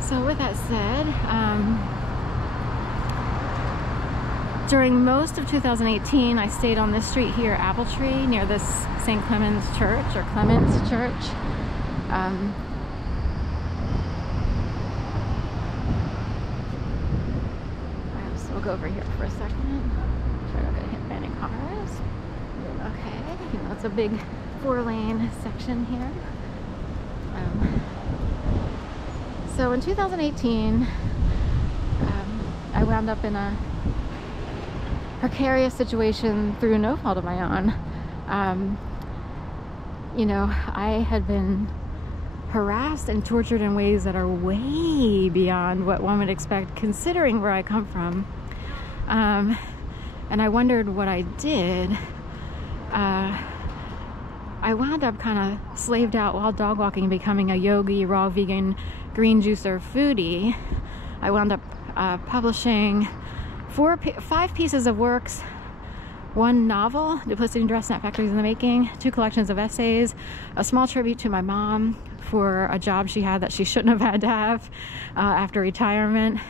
So with that said, during most of 2018, I stayed on this street here, Apple Tree, near this St. Clement's Church, or Clement's Church. We'll go over here for a second. Try not to get hit by any cars. Okay, you know, it's a big 4-lane section here. So in 2018, I wound up in a precarious situation through no fault of my own. You know, I had been harassed and tortured in ways that are way beyond what one would expect, considering where I come from. And I wondered what I did. I wound up kind of slaved out while dog walking, becoming a yogi, raw vegan, green juicer foodie. I wound up publishing 5 pieces of works, 1 novel, Duplicity and Dress, Snap Factories in the Making, 2 collections of essays, a small tribute to my mom for a job she had that she shouldn't have had to have after retirement,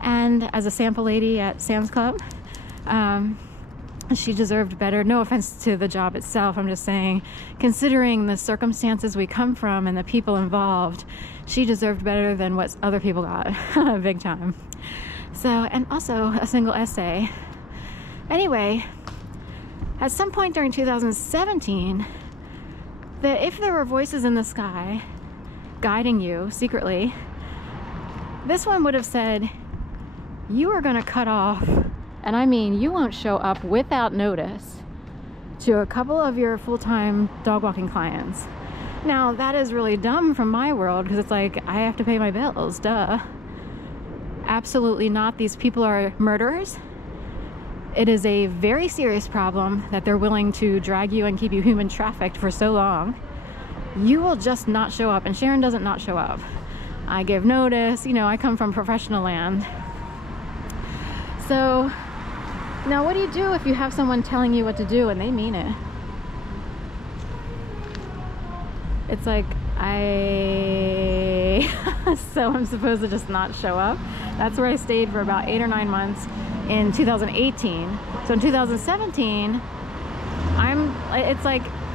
and as a sample lady at Sam's Club. She deserved better. No offense to the job itself, I'm just saying, considering the circumstances we come from and the people involved, she deserved better than what other people got. Big time. So, and also a single essay. Anyway, at some point during 2017, that if there were voices in the sky guiding you secretly, this one would have said, you are going to cut off, and I mean you won't show up without notice, to a couple of your full-time dog walking clients. Now that is really dumb from my world, because it's like, I have to pay my bills, duh. Absolutely not. These people are murderers. It is a very serious problem that they're willing to drag you and keep you human trafficked for so long. You will just not show up, and Sharon doesn't not show up. I give notice, you know, I come from professional land. So now what do you do if you have someone telling you what to do and they mean it? It's like, so I'm supposed to just not show up? That's where I stayed for about 8 or 9 months in 2018. So in 2017,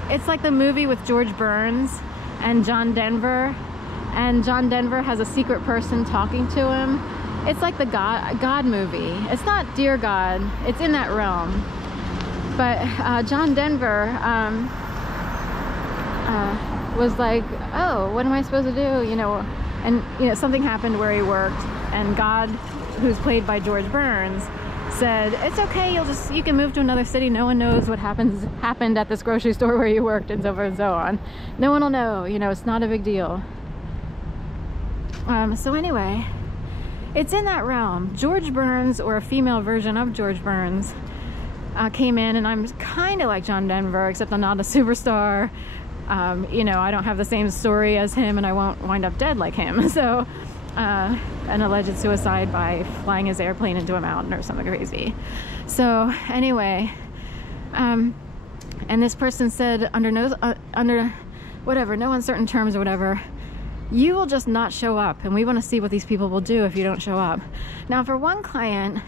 it's like the movie with George Burns and John Denver, and John Denver has a secret person talking to him. It's like the God movie. It's not Dear God, it's in that realm. But John Denver was like, oh, what am I supposed to do? You know, and you know, something happened where he worked, and God, who's played by George Burns, said, it's okay, you can move to another city, no one knows what happened at this grocery store where you worked, and so forth and so on. No one will know, you know, it's not a big deal. So anyway, it's in that realm. George Burns, or a female version of George Burns, came in, and I'm kind of like John Denver, except I'm not a superstar. You know, I don't have the same story as him, and I won't wind up dead like him. So, an alleged suicide by flying his airplane into a mountain or something crazy. So anyway, and this person said, under no uncertain terms or whatever, you will just not show up, and we want to see what these people will do if you don't show up. Now for one client,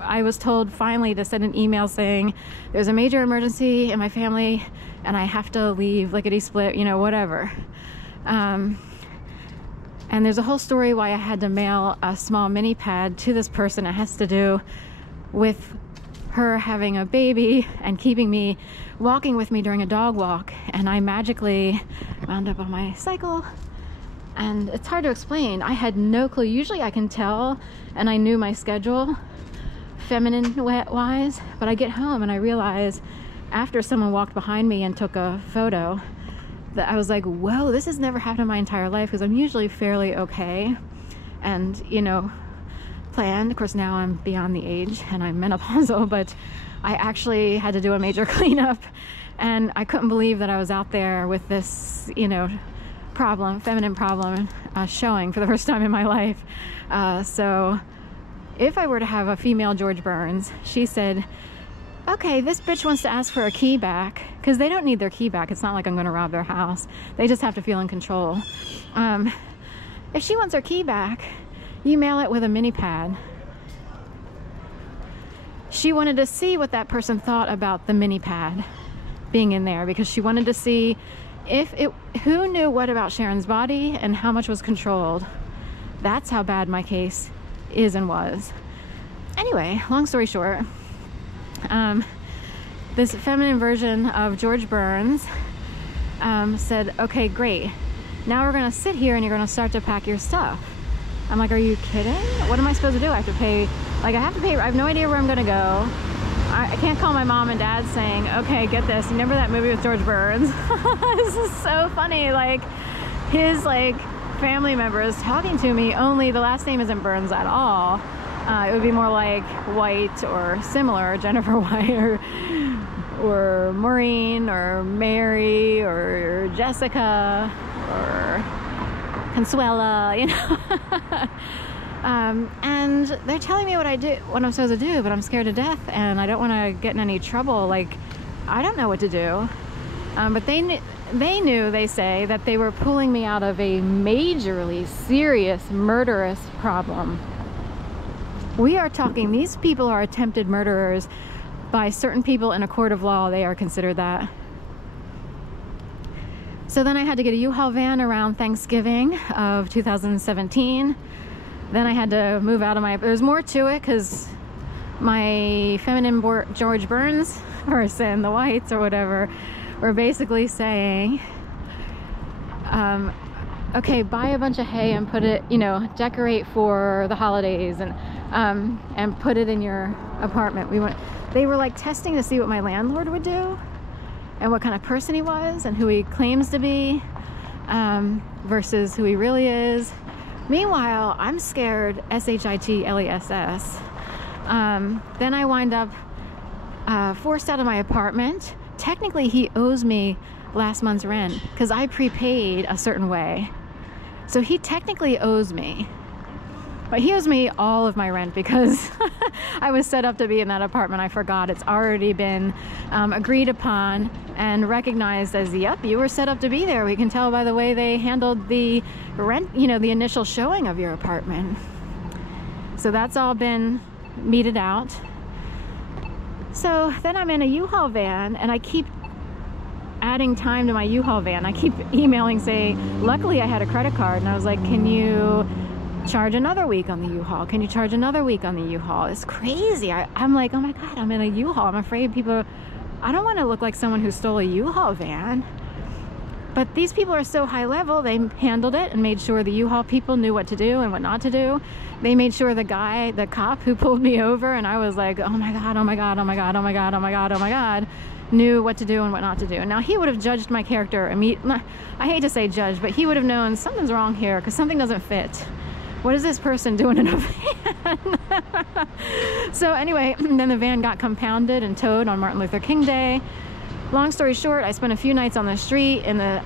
I was told finally to send an email saying, there's a major emergency in my family and I have to leave, lickety split, you know, whatever. And there's a whole story why I had to mail a small mini pad to this person. It has to do with her having a baby and keeping me walking with me during a dog walk, and I magically wound up on my cycle. And it's hard to explain. I had no clue. Usually I can tell, and I knew my schedule feminine wise, but I get home and I realize after someone walked behind me and took a photo that I was like, whoa, this has never happened in my entire life, because I'm usually fairly okay and, you know, planned. Of course now I'm beyond the age and I'm menopausal, but I actually had to do a major cleanup, and I couldn't believe that I was out there with this, you know, feminine problem showing for the first time in my life. So if I were to have a female George Burns, she said, okay, this bitch wants to ask for a key back, because they don't need their key back. It's not like I'm going to rob their house. They just have to feel in control. If she wants her key back, you mail it with a mini pad. She wanted to see what that person thought about the mini pad being in there, because she wanted to see who knew what about Sharon's body and how much was controlled. That's how bad my case is and was. Anyway, long story short, this feminine version of George Burns said, okay, great. Now we're going to sit here and you're going to start to pack your stuff. I'm like, are you kidding? What am I supposed to do? I have to pay, I have no idea where I'm going to go. I can't call my mom and dad saying, okay, get this. You remember that movie with George Burns? This is so funny. Like, his, like, family member is talking to me, only the last name isn't Burns at all. It would be more like White or similar, Jennifer White or Maureen or Mary or Jessica or Consuela, you know. And they're telling me what I'm supposed to do, but I'm scared to death and I don't want to get in any trouble. Like, I don't know what to do. But they knew, they say, that they were pulling me out of a majorly serious murderous problem. We are talking, these people are attempted murderers. By certain people in a court of law, they are considered that. So then I had to get a U-Haul van around Thanksgiving of 2017. Then I had to move out of there's more to it, because my feminine George Burns person, the Whites or whatever, were basically saying, okay, buy a bunch of hay and put it, you know, decorate for the holidays and put it in your apartment. They were like testing to see what my landlord would do and what kind of person he was and who he claims to be versus who he really is. Meanwhile, I'm scared, S-H-I-T-L-E-S-S. Then I wind up forced out of my apartment. Technically, he owes me last month's rent because I prepaid a certain way. So he technically owes me. But he owes me all of my rent because I was set up to be in that apartment. I forgot. It's already been agreed upon and recognized as, yep, you were set up to be there. We can tell by the way they handled the rent, you know, the initial showing of your apartment. So that's all been meted out. So then I'm in a U-Haul van and I keep adding time to my U-Haul van. I keep emailing saying, luckily I had a credit card, and I was like, can you charge another week on the U-Haul? Can you charge another week on the U-Haul? It's crazy. I'm like, oh my God, I'm in a U-Haul. I'm afraid I don't want to look like someone who stole a U-Haul van. But these people are so high level, they handled it and made sure the U-Haul people knew what to do and what not to do. They made sure the cop who pulled me over, and I was like, oh my God, oh my God, oh my God, oh my God, oh my God, oh my God, knew what to do and what not to do. Now, he would have judged my character immediately. I hate to say judge, but he would have known something's wrong here because something doesn't fit. What is this person doing in a van? So anyway, then the van got compounded and towed on Martin Luther King Day. Long story short, I spent a few nights on the street in the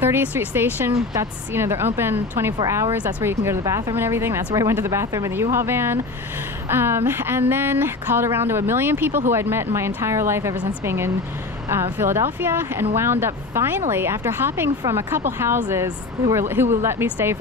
30th Street station. That's, you know, they're open 24 hours. That's where you can go to the bathroom and everything. That's where I went to the bathroom in the U-Haul van. And then called around to a million people who I'd met in my entire life ever since being in Philadelphia, and wound up finally, after hopping from a couple houses who would let me stay for